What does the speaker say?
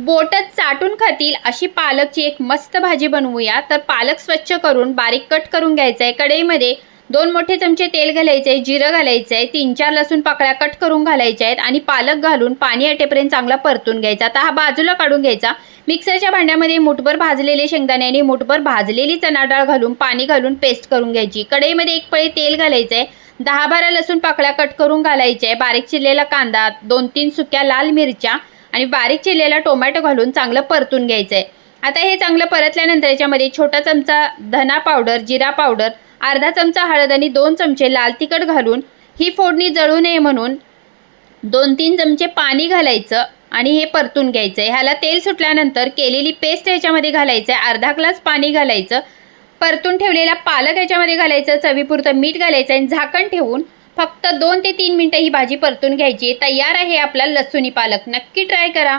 बोटच चाटून खातील अशी पालकची एक मस्त भाजी बनवूया। तर पालक स्वच्छ करून बारीक कट करून घ्यायचा आहे। कढईमध्ये 2 मोठे चमचे तेल घालायचे आहे, जिरं घालायचं आहे, 3-4 लसूण पाकळ्या कट करून घालायच्या आहेत आणि पालक घालून पाणी आटेपर्यंत चांगला परतून घ्यायचा। आता हा बाजूला काढून घ्यायचा। मिक्सरच्या भांड्यामध्ये मुठभर भाजलेले शेंगदाणे आणि मुठभर भाजलेली चणा डाळ घालून पाणी घालून पेस्ट करून घ्यायची। कढईमध्ये 1 पळी तेल घालायचं आहे, 10-12 लसूण पाकळ्या कट करून घालायचे आहे, बारीक चिरलेला कांदा, 2-3 सुक्या लाल मिरच्या आणि बारीक चिरलेला टोमॅटो घालून चांगलं परतून घ्यायचं आहे। आता हे चांगलं परतल्यानंतर याच्यामध्ये छोटा चमचा धना पावडर, जिरा पावडर, अर्धा चमचा हळद आणि 2 चमचे लाल तिखट घालून ही फोडणी जळू नये म्हणून 2-3 चमचे पाणी घालायचं आणि हे परतून घ्यायचं आहे। ह्याला तेल सुटल्यानंतर केलेली पेस्ट याच्यामध्ये घालायचं आहे, अर्धा ग्लास पाणी घालायचं, परतून ठेवलेला पालक याच्यामध्ये घालायचं, चवीपुरतं मीठ घालायचं आणि झाकण ठेवून फक्त 2 ते 3 मिनिटं ही भाजी परतून घ्यायची। तयार आहे आपला लसूणी पालक। नक्की ट्राय करा।